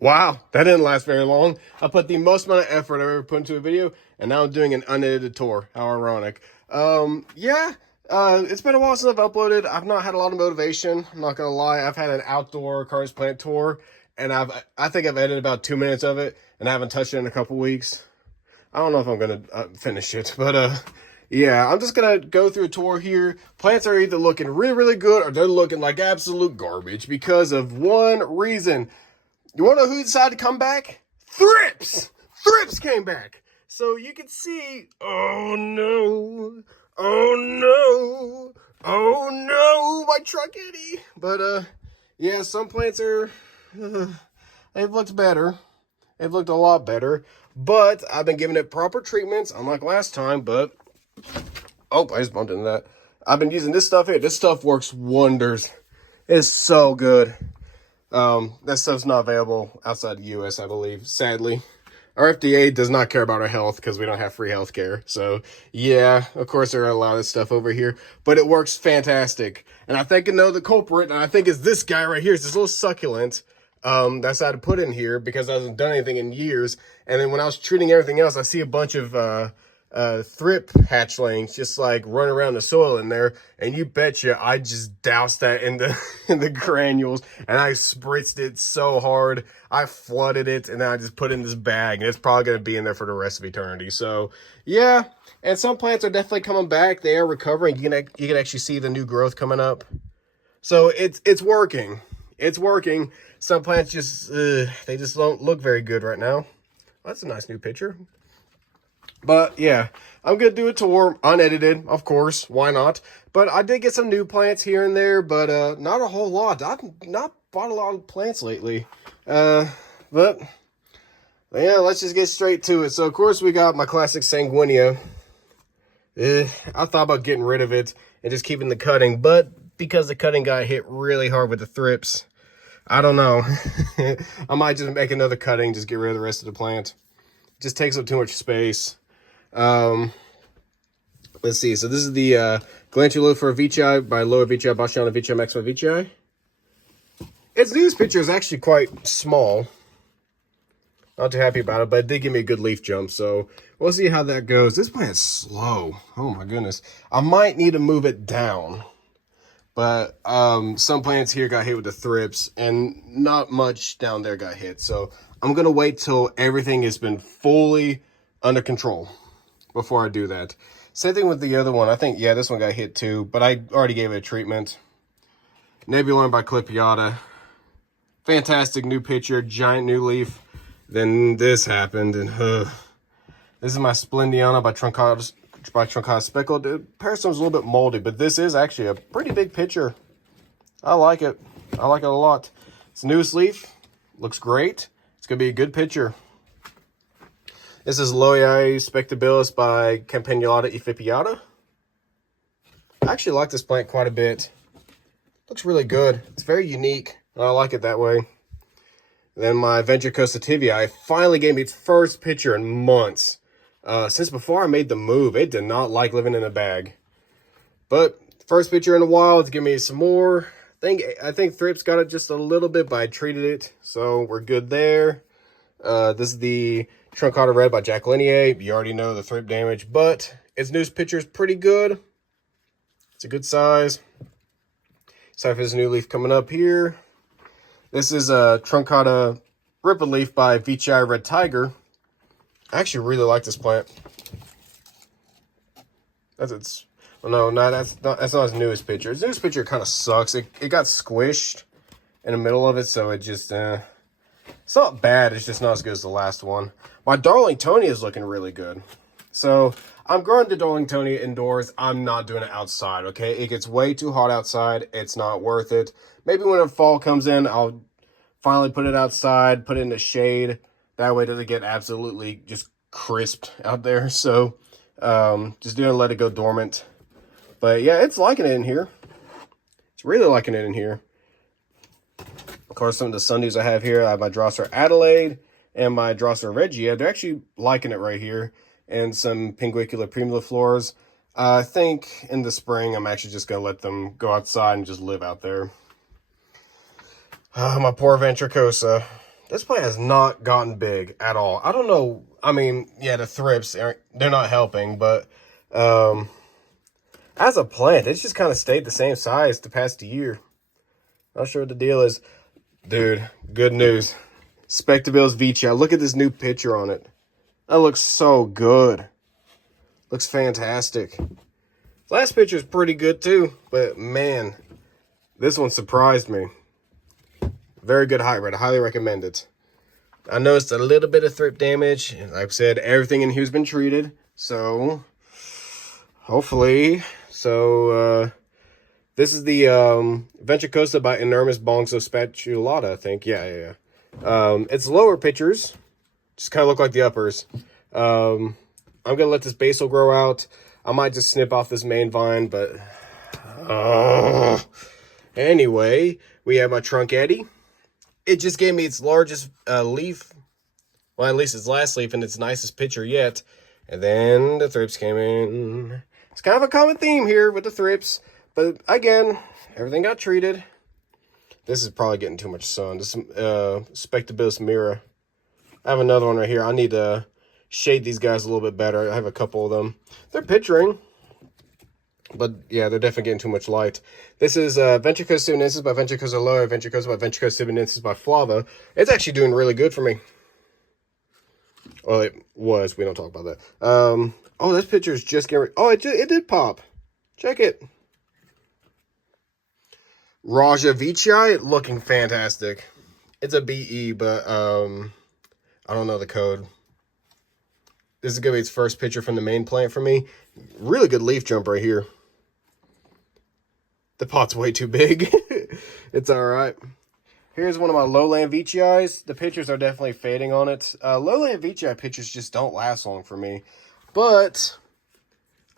Wow, that didn't last very long. I put the most amount of effort I've ever put into a video, and now I'm doing an unedited tour. How ironic. Yeah, it's been a while since I've uploaded. I've not had a lot of motivation. I'm not gonna lie. I've had an outdoor Carnivorous Plant tour, and I think I've edited about 2 minutes of it, and I haven't touched it in a couple weeks. I don't know if I'm gonna finish it, but yeah, I'm just gonna go through a tour here. Plants are either looking really, really good, or they're looking like absolute garbage because of one reason. You want to know who decided to come back? Thrips! Thrips came back. So you can see, oh no, oh no, oh no, my truckity. But, yeah, some plants are, they've looked better. They've looked a lot better. But I've been giving it proper treatments, unlike last time, but, oh, I just bumped into that. I've been using this stuff here. This stuff works wonders. It's so good. That stuff's not available outside the U.S., I believe, sadly. Our FDA does not care about our health because we don't have free health care. So, yeah, of course there are a lot of stuff over here, but it works fantastic. And I think I know the culprit, and I think it's this guy right here. It's this little succulent that's I had to put in here because I hasn't done anything in years. And then when I was treating everything else, I see a bunch of thrip hatchlings just like run around the soil in there, and you betcha I just doused that in the in the granules, and I spritzed it so hard. I flooded it, and then I just put it in this bag, and it's probably going to be in there for the rest of eternity. So yeah, and some plants are definitely coming back. They are recovering. You can actually see the new growth coming up. So it's working. It's working. Some plants just they just don't look very good right now. That's a nice new picture. But yeah, I'm going to do a tour, unedited, of course, why not? But I did get some new plants here and there, but not a whole lot. I've not bought a lot of plants lately. But yeah, let's just get straight to it. So of course we got my classic Sanguinea. I thought about getting rid of it and just keeping the cutting, but because the cutting got hit really hard with the thrips, I don't know. I might just make another cutting, just get rid of the rest of the plant. It just takes up too much space. Let's see. So this is the Glandulophora veitchii by Loa veitchii, Bachiana veitchii, Maxima veitchii. Its newest picture is actually quite small. Not too happy about it, but it did give me a good leaf jump, so we'll see how that goes. This plant's slow. Oh my goodness. I might need to move it down. But some plants here got hit with the thrips, and not much down there got hit. So I'm going to wait till everything has been fully under control before I do that. Same thing with the other one. I think, yeah, this one got hit too, but I already gave it a treatment. Nebulon by Clipiata. Fantastic new picture, giant new leaf. Then this happened, and this is my Splendiana by Truncata Speckled. The Peristom's a little bit moldy, but this is actually a pretty big picture. I like it. I like it a lot. It's the newest leaf. Looks great. It's going to be a good picture. This is Loiae Spectabilis by Campanulata Ephipiata. I actually like this plant quite a bit. Looks really good. It's very unique. I like it that way. Then my Ventricosa tivii finally gave me its first picture in months. Since before I made the move, it did not like living in a bag. But first picture in a while, it's giving me some more. I think thrips got it just a little bit, but I treated it, so we're good there. This is the Truncata Red by Jack Linier. You already know the thrip damage, but its newest picture is pretty good. It's a good size. Sorry for this new leaf coming up here. This is a Truncata Ripple Leaf by Veitchii Red Tiger. I actually really like this plant. That's not its newest picture. Its newest picture kind of sucks. It got squished in the middle of it, so it just it's not bad. It's just not as good as the last one. My Darlingtonia is looking really good. So I'm growing the Darlingtonia indoors. I'm not doing it outside. Okay, it gets way too hot outside. It's not worth it. Maybe when the fall comes in, I'll finally put it outside, put it in the shade. That way it doesn't get absolutely just crisped out there. So just gonna let it go dormant. But yeah, it's liking it in here. It's really liking it in here. Of course, some of the Sundays I have here, I have my Drosera Adelaide and my Drosera Regia. They're actually liking it right here. And some Pinguicula primuliflores. I think in the spring, I'm actually just going to let them go outside and just live out there. My poor Ventricosa. This plant has not gotten big at all. I don't know. I mean, yeah, the thrips, they're not helping, but as a plant, it's just kind of stayed the same size the past year. Not sure what the deal is. Dude, good news. Spectabiles Vici. Look at this new picture on it. That looks so good. Looks fantastic. Last picture is pretty good too, but man, this one surprised me. Very good hybrid. I highly recommend it. I noticed a little bit of thrip damage. Like I said, everything in here's been treated. So, hopefully. So, this is the Ventricosa by Enormous Bongso Spatulata, I think. Yeah. It's lower pictures. Just kind of look like the uppers. I'm going to let this basal grow out. I might just snip off this main vine, but... Anyway, we have my Trunk Eddy. It just gave me its largest leaf. Well, at least its last leaf and its nicest picture yet. And then the thrips came in. It's kind of a common theme here with the thrips. But again, everything got treated. This is probably getting too much sun. This is Spectabilis Mira. I have another one right here. I need to shade these guys a little bit better. I have a couple of them. They're picturing. But yeah, they're definitely getting too much light. This is Ventricosa Sibenensis by Ventricosa Loa, Ventricosa by Ventricosa Sibenensis by Flava. It's actually doing really good for me. Well, it was. We don't talk about that. Oh, this picture is just getting... Oh, it did pop. Check it. Raja Vici, looking fantastic. It's a BE, but I don't know the code. This is going to be its first picture from the main plant for me. Really good leaf jump right here. The pot's way too big. It's all right. Here's one of my lowland Viciis. The pictures are definitely fading on it. Lowland Vicii pictures just don't last long for me. But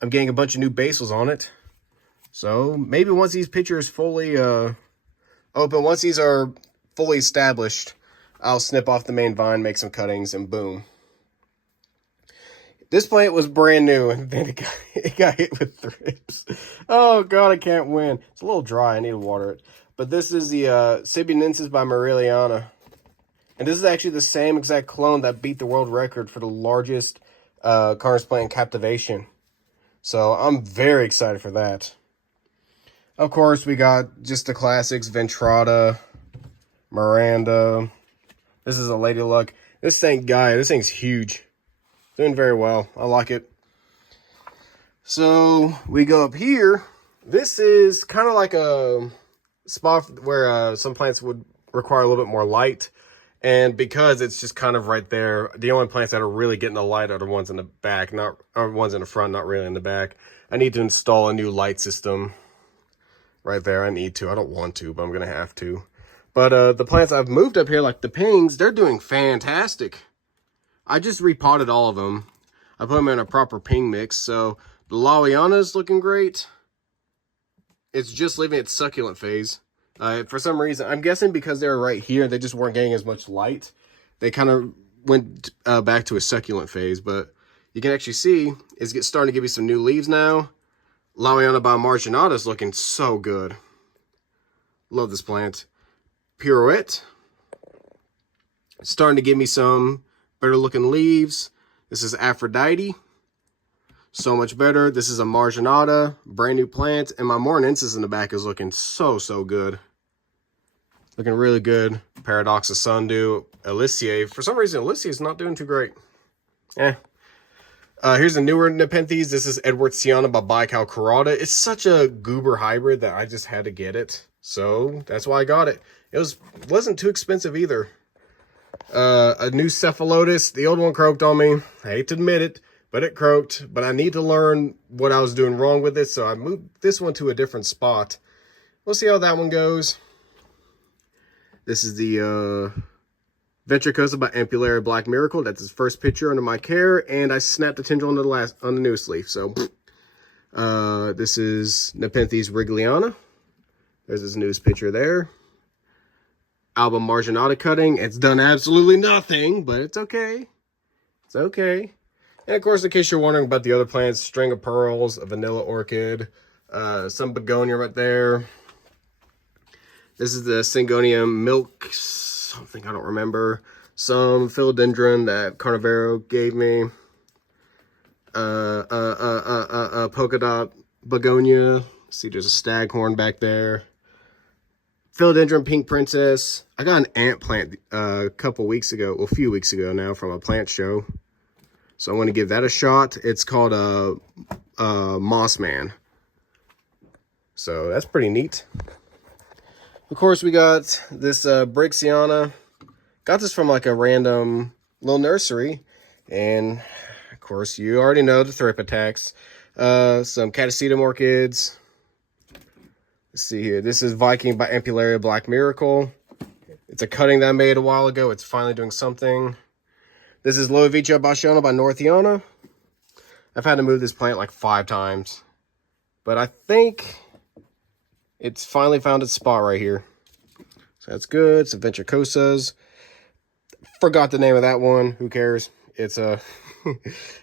I'm getting a bunch of new basals on it. So maybe once these pictures fully open, once these are fully established, I'll snip off the main vine, make some cuttings, and boom. This plant was brand new, and then it got hit with thrips. Oh, God, I can't win. It's a little dry. I need to water it. But this is the Sibenensis by Morelliana. And this is actually the same exact clone that beat the world record for the largest Carnivorous plant in captivation. So I'm very excited for that. Of course, we got just the classics, Ventrata, Miranda. This is a Lady Luck. This thing's huge. Doing very well. I like it. So we go up here. This is kind of like a spot where some plants would require a little bit more light. And because it's just kind of right there, the only plants that are really getting the light are the ones in the back, or ones in the front, not really in the back. I need to install a new light system right there. I need to. I don't want to, but I'm going to have to. But the plants I've moved up here, like the pings, they're doing fantastic. I just repotted all of them. I put them in a proper ping mix. So the Lawiana is looking great. It's just leaving its succulent phase. For some reason, I'm guessing because they're right here, they just weren't getting as much light. They kind of went back to a succulent phase. But you can actually see it's starting to give you some new leaves now. Lawiana by Marginata is looking so good. Love this plant. Pirouette. It's starting to give me some better looking leaves. This is Aphrodite. So much better. This is a Marginata, brand new plant. And my Morinensis in the back is looking so good. Looking really good. Paradoxa Sundew. Elysiae. For some reason, Elysiae is not doing too great. Here's a newer Nepenthes. This is Edwardsiana by Baikal Karada. It's such a goober hybrid that I just had to get it. So that's why I got it. It wasn't too expensive either. A new Cephalotus. The old one croaked on me. I hate to admit it, but it croaked. But I need to learn what I was doing wrong with it, so I moved this one to a different spot. We'll see how that one goes. This is the Ventricosa by Ampullary Black Miracle. That's his first picture under my care, and I snapped the tendril on the newest leaf. So this is Nepenthes Wrigleyana. There's his newest picture there. Alba Marginata cutting. It's done absolutely nothing, but it's okay. It's okay. And of course, in case you're wondering about the other plants, String of Pearls, a Vanilla Orchid, some Begonia right there. This is the Syngonium Milk something I don't remember. Some philodendron that Carnivoro gave me. Polka dot begonia. See, there's a staghorn back there. Philodendron pink princess. I got an ant plant a couple weeks ago, well, a few weeks ago now, from a plant show. So I want to give that a shot. It's called Moss Man. So that's pretty neat. Of course, we got this Brixiana. Got this from like a random little nursery. And of course, you already know the thrip attacks. Some catasetum orchids. Let's see here. This is Viking by Ampullaria Black Miracle. It's a cutting that I made a while ago. It's finally doing something. This is Loevicia Basciana by Northiana. I've had to move this plant like 5 times. But I think it's finally found its spot right here. So that's good. Some Ventricosas. Forgot the name of that one. Who cares? It's a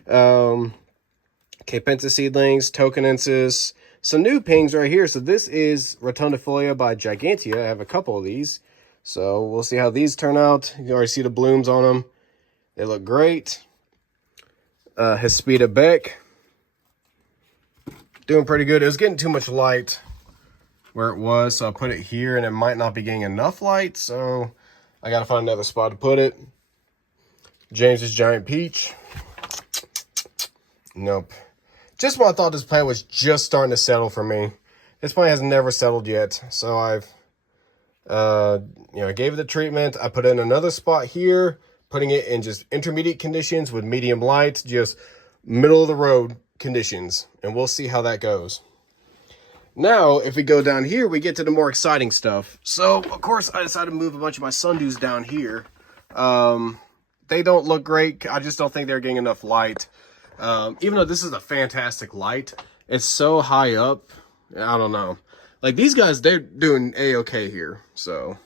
Capensis seedlings, Tokenensis. Some new pings right here. So this is Rotundifolia by Gigantea. I have a couple of these. So we'll see how these turn out. You can already see the blooms on them. They look great. Hespeda Beck. Doing pretty good. It was getting too much light where it was, so I put it here, and it might not be getting enough light, so I got to find another spot to put it. James's Giant Peach. Nope. Just when I thought this plant was just starting to settle for me. This plant has never settled yet, so I've, gave it the treatment. I put it in another spot here, putting it in just intermediate conditions with medium light, just middle of the road conditions, and we'll see how that goes. Now, if we go down here, we get to the more exciting stuff. So, of course, I decided to move a bunch of my sundews down here. They don't look great. I just don't think they're getting enough light. Even though this is a fantastic light, it's so high up. I don't know. Like, these guys, they're doing A-okay here. So,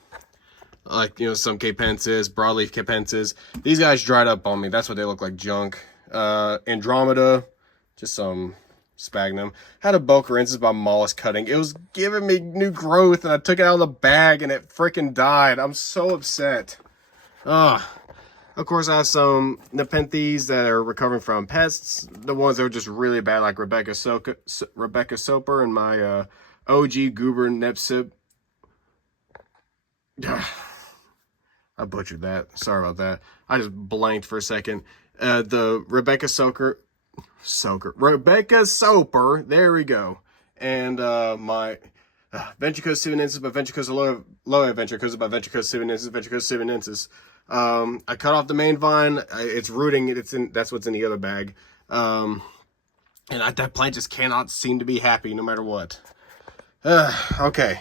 like, some Capensis, broadleaf Capensis. These guys dried up on me. That's what they look like, junk. Andromeda, just some sphagnum. Had a Bocarensis by Mollusk Cutting. It was giving me new growth, and I took it out of the bag, and it freaking died. I'm so upset. Ugh. Of course, I have some Nepenthes that are recovering from pests. The ones that are just really bad, like Rebecca Soper and my OG Goober Nepsip. I butchered that. Sorry about that. I just blanked for a second. The Rebecca Soper. There we go. And my Ventricosa sivanensis by Ventricosa Loa Ventricosa by Ventricosa sivanensis. I cut off the main vine. It's rooting. That's what's in the other bag. And that plant just cannot seem to be happy no matter what. Okay.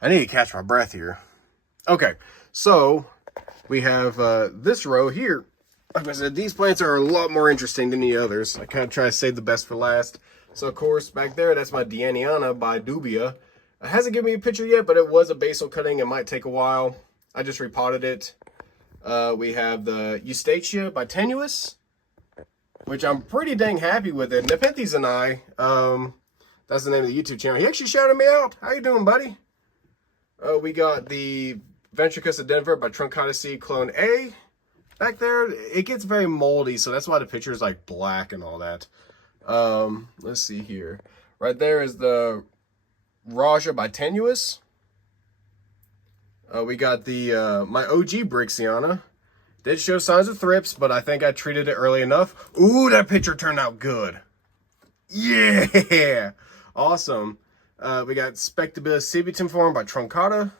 I need to catch my breath here. Okay. So we have this row here. Like I said, these plants are a lot more interesting than the others. I kind of try to save the best for last. So, of course, back there, that's my Dianiana by Dubia. It hasn't given me a picture yet, but it was a basal cutting. It might take a while. I just repotted it. We have the Eustacia by Tenuous, which I'm pretty dang happy with it. Nepenthes and I, that's the name of the YouTube channel. He actually shouted me out. How you doing, buddy? We got the Ventricosa Denver by Truncata Seed Clone A. Back there, it gets very moldy, so that's why the picture is like black and all that. Let's see here. Right there is the Raja by Tenuous. We got the my OG Brixiana. Did show signs of thrips, but I think I treated it early enough. Ooh, that picture turned out good. Yeah! Awesome. We got Spectabilis Cibutiform by Truncata.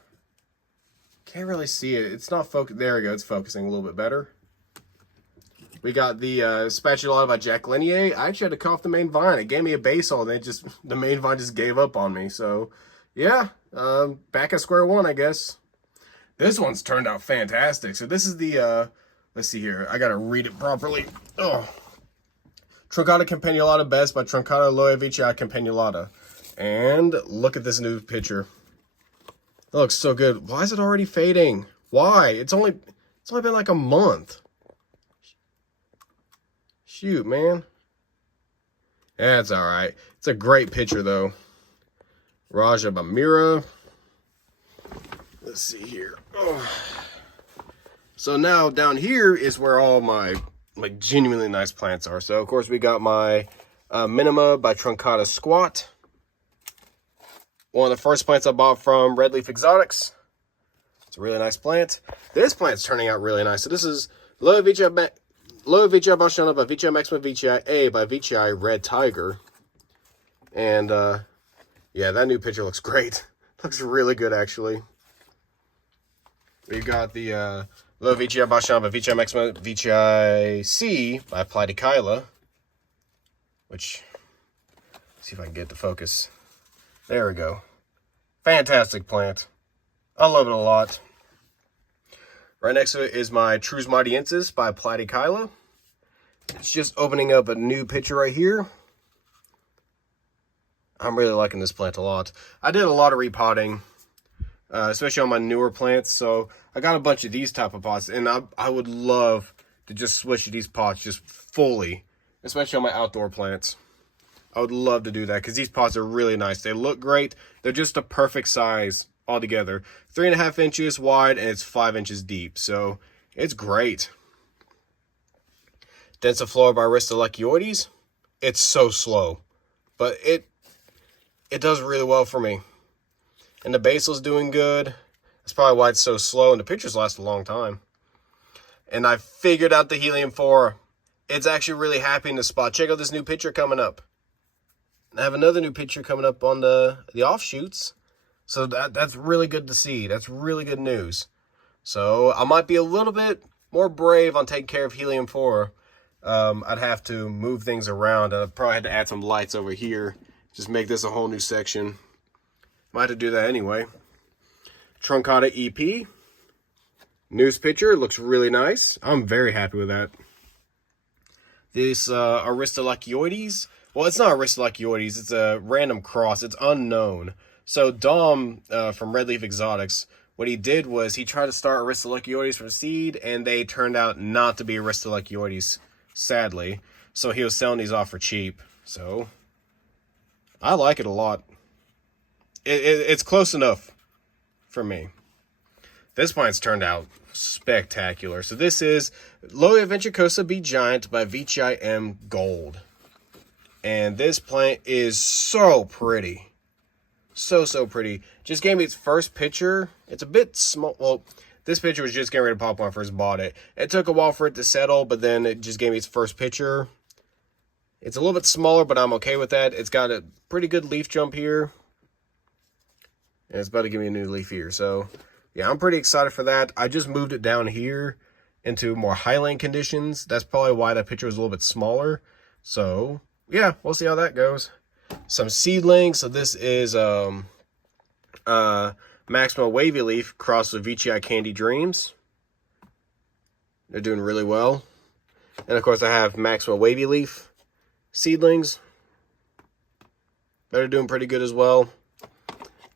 Can't really see it. It's not focused. There we go. It's focusing a little bit better. We got the Spatulata by Jack Lenier. I actually had to cut off the main vine. It gave me a basal, and the main vine just gave up on me. So, yeah. Back at square one, I guess. This one's turned out fantastic. So this is the, let's see here. I got to read it properly. Oh. Truncata Campanulata Best by Truncata Loevicia Campanulata. And look at this new picture. It looks so good. Why is it already fading? Why? It's only been like a month. Shoot, man. That's all right. It's a great picture, though. Raja by Mira. Let's see here. Oh. So now down here is where all my like genuinely nice plants are. So of course we got my Minima by Truncata Squat. One of the first plants I bought from Red Leaf Exotics. It's a really nice plant. This plant's turning out really nice. So this is Loa Vici Balshana by Vici Maxima Vici A by Vici Red Tiger. And yeah, that new picture looks great. Looks really good actually. We've got the Loa Vici Balshana by Vici Maxima Vici C by Platykyla. Which, let's see if I can get the focus. There we go. Fantastic plant. I love it a lot. Right next to it is my Trusmatiensis by Platykyla. It's just opening up a new picture right here. I'm really liking this plant a lot. I did a lot of repotting, especially on my newer plants. So I got a bunch of these type of pots, and I would love to just switch these pots just fully, especially on my outdoor plants. I would love to do that because these pots are really nice. They look great. They're just a perfect size altogether. 3.5 inches wide and it's 5 inches deep. So it's great. Densiflora by Aristolechioides. It's so slow, but it does really well for me. And the basil's doing good. That's probably why it's so slow, and the pictures last a long time. And I figured out the Helium 4. It's actually really happy in the spot. Check out this new picture coming up. I have another new picture coming up on the offshoots. So that's really good to see. That's really good news. So I might be a little bit more brave on taking care of Helium 4. I'd have to move things around. I'd probably have to add some lights over here. Just make this a whole new section. Might have to do that anyway. Truncata EP. News picture. Looks really nice. I'm very happy with that. This Aristolechioides. Well, it's not Aristolechioides. It's a random cross. It's unknown. So Dom from Red Leaf Exotics, what he did was he tried to start Aristolechioides from seed, and they turned out not to be Aristolechioides, sadly. So he was selling these off for cheap. So I like it a lot. It's close enough for me. This plant's turned out spectacular. So this is Loa Ventricosa B Giant by Vici M Gold. And this plant is so pretty. So pretty. Just gave me its first picture. It's a bit small. Well, this picture was just getting ready to pop when I first bought it. It took a while for it to settle, but then it just gave me its first picture. It's a little bit smaller, but I'm okay with that. It's got a pretty good leaf jump here. And it's about to give me a new leaf here. So, yeah, I'm pretty excited for that. I just moved it down here into more highland conditions. That's probably why that picture was a little bit smaller. So, yeah, we'll see how that goes. Some seedlings. So this is Maxima Wavy Leaf crossed with Vici Candy Dreams. They're doing really well. And of course I have Maxima Wavy Leaf seedlings. They're doing pretty good as well.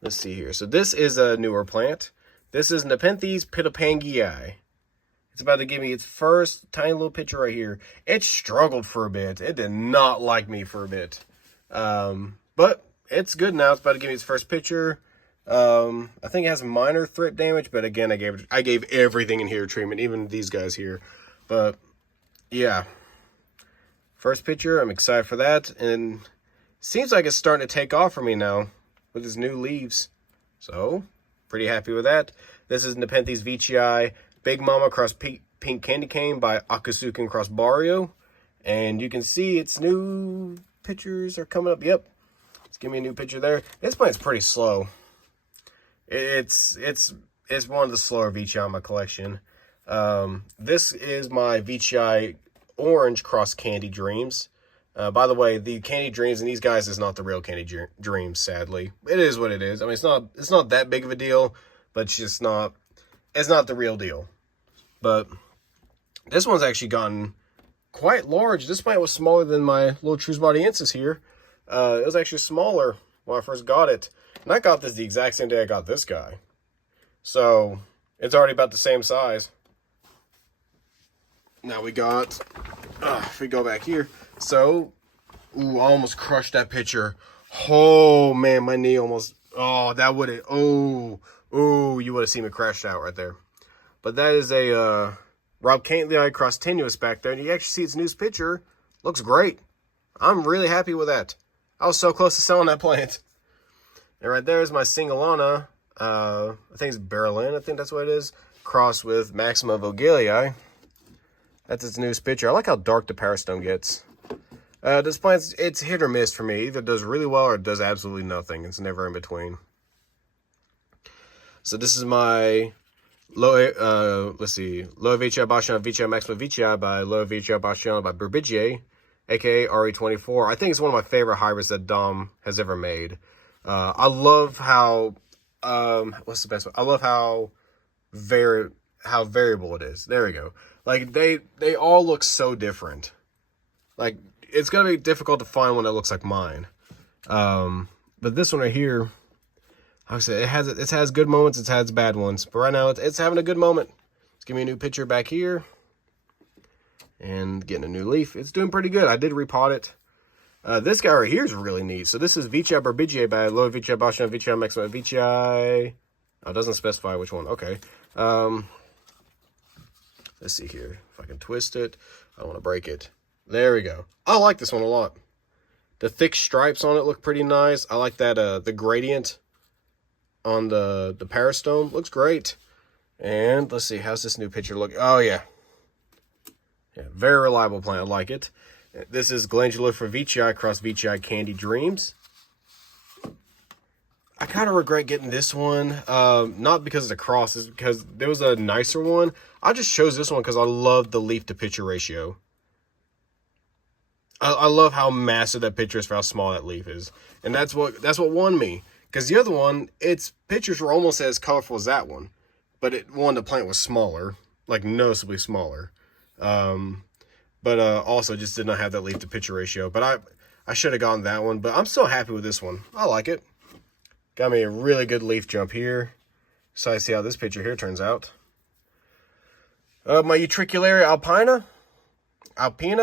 Let's see here. So this is a newer plant. This is Nepenthes pitopangii. It's about to give me its first tiny little picture right here. It struggled for a bit. It did not like me for a bit. But it's good now. It's about to give me its first picture. I think it has minor thrip damage, but again, I gave everything in here treatment, even these guys here. But yeah, first picture. I'm excited for that, and seems like it's starting to take off for me now with its new leaves. So pretty happy with that. This is Nepenthes Vici Big Mama cross Pink Candy Cane by Akasuken cross Barrio, and you can see its new pictures are coming up. Yep, let's give me a new picture there. This plant's pretty slow. It's one of the slower Vici on my collection. This is my Vici Orange cross Candy Dreams. By the way, the Candy Dreams and these guys is not the real Candy Dreams, sadly. It is what it is. I mean, it's not that big of a deal, but it's not the real deal. But this one's actually gotten quite large. This plant was smaller than my little Trusmatiensis here. It was actually smaller when I first got it. And I got this the exact same day I got this guy. So it's already about the same size. Now we got, if we go back here. So, ooh, I almost crushed that picture. Oh, man, my knee almost, oh, that would have, oh, you would have seen me crashed out right there. But that is a Rob Cantley cross tenuous back there. And you actually see its newest picture. Looks great. I'm really happy with that. I was so close to selling that plant. And right there is my Singulana. I think it's Berlin. I think that's what it is. Crossed with Maxima Vogelii. That's its newest picture. I like how dark the Parastone gets. This plant, it's hit or miss for me. Either it does really well or it does absolutely nothing. It's never in between. So this is my Loa Vicia Bashan Vicia Maxima Vicia by Loa Vicia Bashan by Burbigier, aka RE24. I think it's one of my favorite hybrids that Dom has ever made. I love how what's the best one? I love how variable it is. There we go. Like they all look so different. Like it's gonna be difficult to find one that looks like mine. But this one right here, like I said, it has good moments, it has bad ones. But right now it's having a good moment. Let's give me a new picture back here. And getting a new leaf. It's doing pretty good. I did repot it. This guy right here is really neat. So this is Vicia Burbigier by Loa Vicia Bashan Vicia Maxima Vicia. Oh, it doesn't specify which one. Okay. Let's see here. If I can twist it. I don't want to break it. There we go. I like this one a lot. The thick stripes on it look pretty nice. I like that the gradient on the Parastone. Looks great. And let's see. How's this new picture look? Oh, yeah. Yeah, very reliable plant. I like it. This is Glandula for Vici cross Vici Candy Dreams. I kind of regret getting this one. Not because of the cross, it's because there was a nicer one. I just chose this one because I love the leaf to picture ratio. I love how massive that picture is for how small that leaf is. And that's what won me. Because the other one, its pictures were almost as colorful as that one. But the plant was smaller. Like noticeably smaller. But also just did not have that leaf to picture ratio. But I should have gotten that one. But I'm still happy with this one. I like it. Got me a really good leaf jump here. So I see how this picture here turns out. My Utricularia Alpina,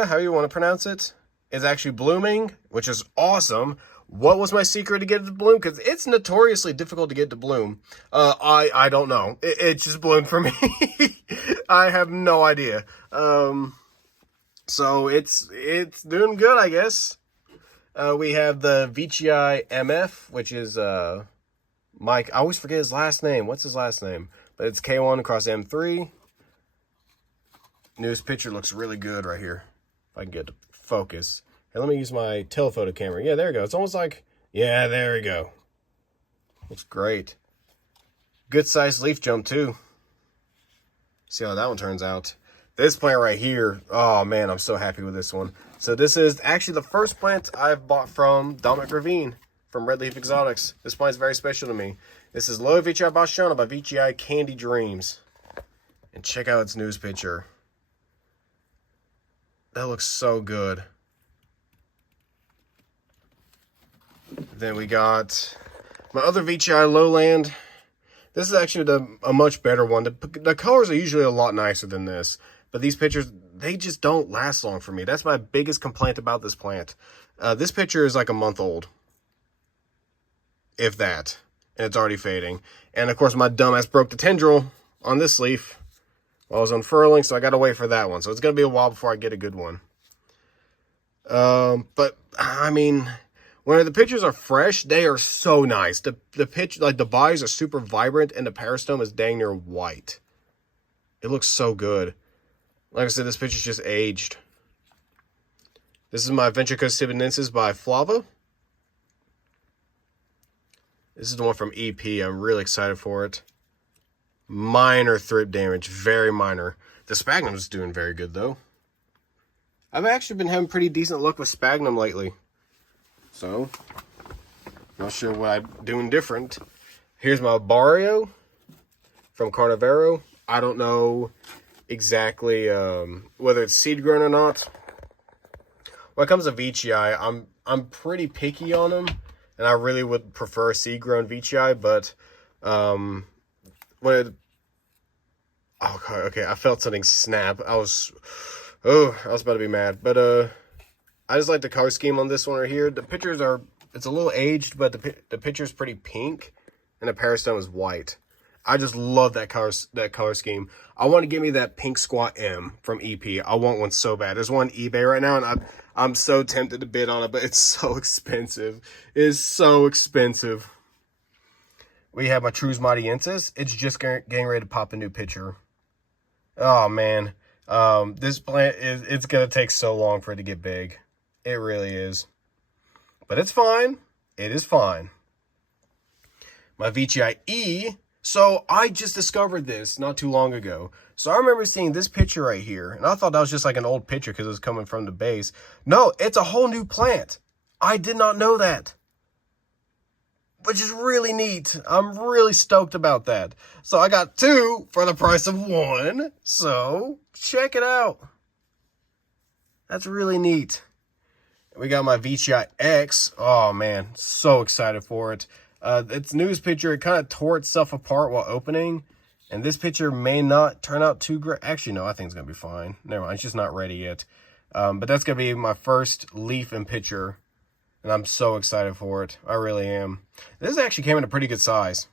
however you want to pronounce it, is actually blooming, which is awesome. What was my secret to get it to bloom? Because it's notoriously difficult to get to bloom. I don't know. It just bloomed for me. I have no idea. So it's doing good, I guess. We have the Vici MF, which is Mike. I always forget his last name. What's his last name? But it's K1 across M3. Newest picture looks really good right here. If I can get to focus. Hey, let me use my telephoto camera. Yeah, there we go. It's almost like, yeah, there we go. Looks great. Good sized leaf jump too. See how that one turns out. This plant right here, oh man, I'm so happy with this one. So this is actually the first plant I've bought from Dominic Ravine from Red Leaf Exotics. This plant's very special to me. This is Loa Vici Basciana by Vici Candy Dreams. And check out its newest picture. That looks so good. Then we got my other Vici Lowland. This is actually a much better one. The colors are usually a lot nicer than this. But these pictures, they just don't last long for me. That's my biggest complaint about this plant. This picture is like a month old. If that. And it's already fading. And of course my dumbass broke the tendril on this leaf while I was unfurling. So I got to wait for that one. So it's going to be a while before I get a good one. But I mean, when the pictures are fresh, they are so nice. The pitch, like the bodies are super vibrant and the Parastome is dang near white. It looks so good. Like I said, this picture's just aged. This is my Ventrica Sibonensis by Flava. This is the one from EP. I'm really excited for it. Minor thrip damage. Very minor. The Spagnum's doing very good, though. I've actually been having pretty decent luck with Spagnum lately. So, not sure what I'm doing different. Here's my Barrio from Carnivoro. I don't know exactly whether it's seed grown or not. When it comes to Vici, I'm pretty picky on them, and I really would prefer seed grown Vici. But okay, I felt something snap. I was about to be mad. But I just like the color scheme on this one right here. The pictures it's a little aged, but the picture's pretty pink, and the Parastome is white. I just love that color scheme. I want to get me that pink squat M from EP. I want one so bad. There's one on eBay right now, and I'm so tempted to bid on it, but it's so expensive. It is so expensive. We have my Trus Madiensis. It's just getting ready to pop a new picture. Oh, man. This plant, it's going to take so long for it to get big. It really is. But it's fine. It is fine. My Veitchii E. So I just discovered this not too long ago. So I remember seeing this picture right here. And I thought that was just like an old picture because it was coming from the base. No, it's a whole new plant. I did not know that. Which is really neat. I'm really stoked about that. So I got 2 for the price of 1. So check it out. That's really neat. We got my Veitchii X. Oh man, so excited for it. Its newest picture, it kind of tore itself apart while opening. And this picture may not turn out too great. Actually, no, I think it's going to be fine. Never mind, it's just not ready yet. But that's going to be my first leaf in picture. And I'm so excited for it. I really am. This actually came in a pretty good size.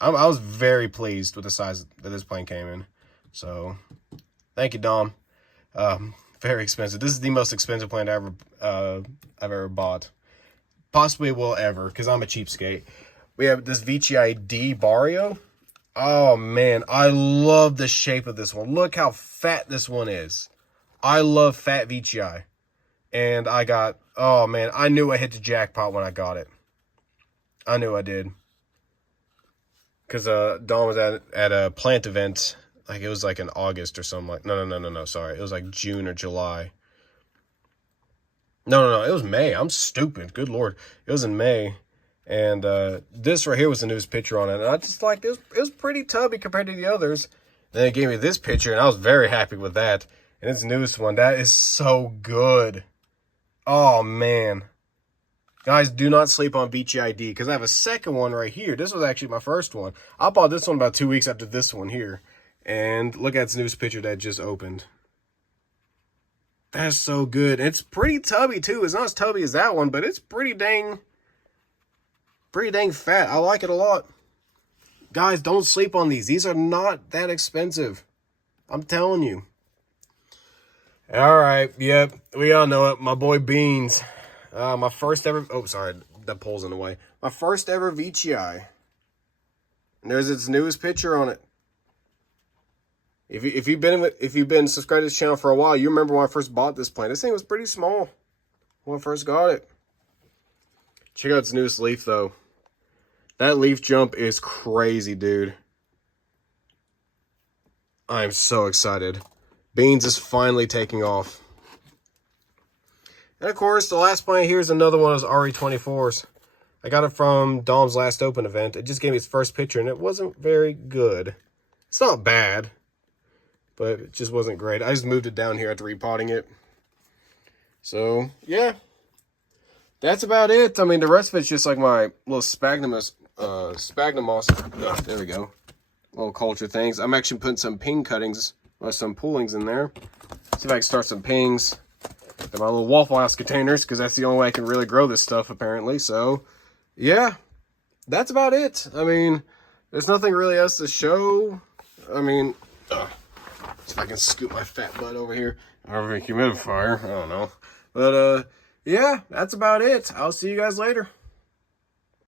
I was very pleased with the size that this plant came in. So, thank you, Dom. Very expensive. This is the most expensive plant I've ever bought. Possibly will ever, because I'm a cheapskate. We have this Veitchii D Barrio. Oh, man. I love the shape of this one. Look how fat this one is. I love fat Veitchii. And I got, oh, man. I knew I hit the jackpot when I got it. I knew I did. Because Dawn was at a plant event. Like, it was like in August or something. Like, no, sorry. It was like June or July. No, it was May. I'm stupid. Good Lord. It was in May. And this right here was the newest picture on it. And I just liked it. It was pretty tubby compared to the others. Then it gave me this picture, and I was very happy with that. And this newest one, that is so good. Oh, man. Guys, do not sleep on Veitchii D, because I have a second one right here. This was actually my first one. I bought this one about 2 weeks after this one here. And look at its newest picture that just opened. That's so good. It's pretty tubby, too. It's not as tubby as that one, but it's pretty dang fat. I like it a lot. Guys, don't sleep on these. These are not that expensive. I'm telling you. All right. Yep. We all know it. My boy Beans. My first ever... Oh, sorry. That pole's in the way. My first ever Veitchii. And there's its newest picture on it. If you've been subscribed to this channel for a while, you remember when I first bought this plant. This thing was pretty small when I first got it. Check out its newest leaf, though. That leaf jump is crazy, dude. I'm so excited. Beans is finally taking off. And of course, the last plant here is another one of those RE24s. I got it from Dom's last open event. It just gave me its first picture, and it wasn't very good. It's not bad, but it just wasn't great. I just moved it down here after repotting it. So, yeah. That's about it. I mean, the rest of it's just like my little sphagnum moss. Oh, there we go. Little culture things. I'm actually putting some ping cuttings or some poolings in there. See if I can start some pings. They're my little Waffle House containers, because that's the only way I can really grow this stuff, apparently. So, yeah. That's about it. I mean, there's nothing really else to show. I mean, if I can scoop my fat butt over here. Over a humidifier. I don't know. But, yeah, that's about it. I'll see you guys later.